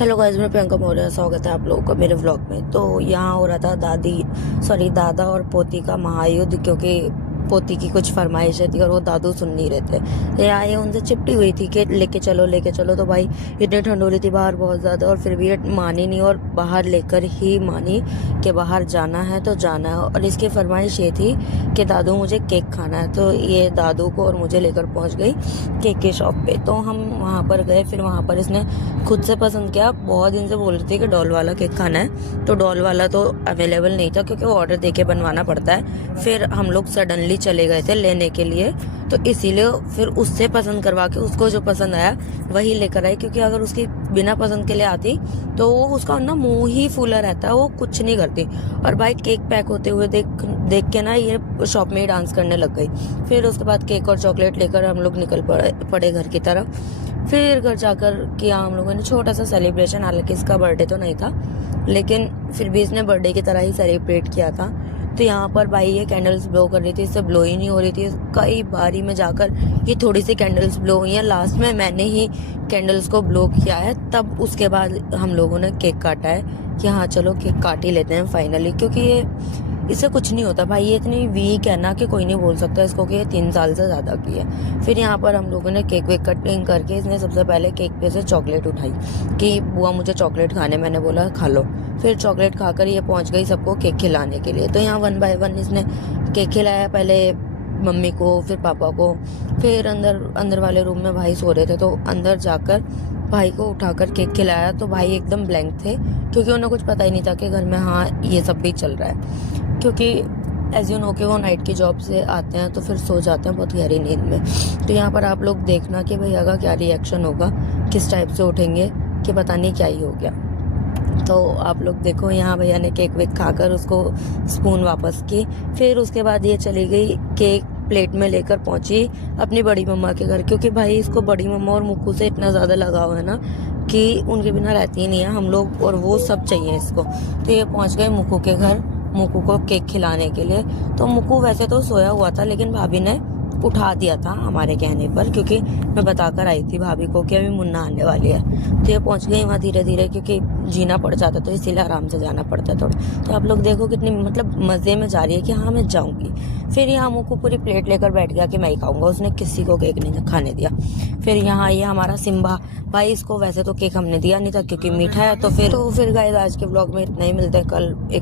Hello guys, मैं प्रियंका मौर्य। स्वागत है आप लोगों का मेरे व्लॉग में। तो यहाँ हो रहा था दादा और पोती का महायुद्ध, क्योंकि पोती की कुछ फरमाइशें थी और वो दादू सुन नहीं रहे थे। तो यहाँ ये उनसे चिपटी हुई थी कि लेके चलो। तो भाई इतनी ठंड हो रही थी बाहर बहुत ज़्यादा, और फिर भी ये मानी नहीं और बाहर लेकर ही मानी कि बाहर जाना है तो जाना है। और इसकी फरमाइश ये थी कि दादू मुझे केक खाना है। तो ये दादू को और मुझे लेकर पहुँच गई केक के शॉप पे। तो हम वहाँ पर गए। फिर वहाँ पर इसने खुद से पसंद किया। बहुत दिन से बोल रही थी कि डॉल वाला केक खाना है, तो डॉल वाला तो अवेलेबल नहीं था क्योंकि वो ऑर्डर देके बनवाना पड़ता है। फिर हम लोग सडनली चले गए थे लेने के लिए, तो इसीलिए फिर उससे पसंद करवा के उसको जो पसंद आया वही लेकर आई। क्योंकि अगर उसकी बिना पसंद के लिए आती तो वो उसका ना मुंह ही फूला रहता है, वो कुछ नहीं करती। और भाई केक पैक होते हुए देख के ना ये शॉप में ही डांस करने लग गई। फिर उसके बाद केक और चॉकलेट लेकर हम लोग निकल पड़े घर की तरफ। फिर घर जाकर किया हम लोगों ने छोटा सा सेलिब्रेशन। हालांकि इसका बर्थडे तो नहीं था, लेकिन फिर भी इसने बर्थडे की तरह ही सेलिब्रेट किया था। तो यहाँ पर भाई ये कैंडल्स ब्लो कर रही थी, इससे ब्लो ही नहीं हो रही थी। कई बारी में जाकर ये थोड़ी सी कैंडल्स ब्लो हुई हैं। लास्ट में मैंने ही कैंडल्स को ब्लो किया है। तब उसके बाद हम लोगों ने केक काटा है कि हाँ चलो केक काट ही लेते हैं फाइनली, क्योंकि ये इससे कुछ नहीं होता भाई। ये इतनी वीक है ना कि कोई नहीं बोल सकता इसको कि ये 3 साल से ज़्यादा की है। फिर यहाँ पर हम लोगों ने केक वेक कटिंग करके इसने सबसे पहले केक पे से चॉकलेट उठाई कि बुआ मुझे चॉकलेट खाने। मैंने बोला खा लो। फिर चॉकलेट खाकर ये पहुँच गई सबको केक खिलाने के लिए। तो यहाँ 1 बाय 1 इसने केक खिलाया। पहले मम्मी को, फिर पापा को, फिर अंदर वाले रूम में भाई सो रहे थे तो अंदर जाकर भाई को उठाकर केक खिलाया। तो भाई एकदम ब्लैंक थे क्योंकि उन्हें कुछ पता ही नहीं था कि घर में हाँ ये सब भी चल रहा है। क्योंकि एज यू नो कि वो नाइट की जॉब से आते हैं तो फिर सो जाते हैं बहुत गहरी नींद में। तो यहाँ पर आप लोग देखना कि भैया का क्या रिएक्शन होगा, किस टाइप से उठेंगे कि पता नहीं क्या ही हो गया। तो आप लोग देखो, यहाँ भैया ने केक वेक खाकर उसको स्पून वापस की। फिर उसके बाद ये चली गई केक प्लेट में लेकर पहुंची अपनी बड़ी मम्मा के घर, क्योंकि भाई इसको बड़ी मम्मा और मुक्कू से इतना ज़्यादा लगाव है ना कि उनके बिना रहती ही नहीं है। हम लोग और वो सब चाहिए इसको। तो ये पहुंच गए मुक्कू के घर मुक्कू को केक खिलाने के लिए। तो मुक्कू वैसे तो सोया हुआ था, लेकिन भाभी ने उठा दिया था हमारे कहने पर, क्योंकि मैं बताकर आई थी भाभी को कि अभी मुन्ना आने वाली है। तो ये पहुंच गई वहाँ धीरे धीरे, क्योंकि जीना पड़ जाता तो इसीलिए आराम से जाना पड़ता है थोड़ा। तो आप लोग देखो कितनी मतलब मज़े में जा रही है कि हाँ मैं जाऊँगी। फिर यहाँ मुक्कू पूरी प्लेट लेकर बैठ गया कि मैं ही खाऊंगा। उसने किसी को केक नहीं खाने दिया। फिर यहाँ ये हमारा सिम्बा भाई, इसको वैसे तो केक हमने दिया नहीं था क्योंकि मीठा है। तो फिर गाइस आज के ब्लॉग में इतना ही। मिलते हैं कल एक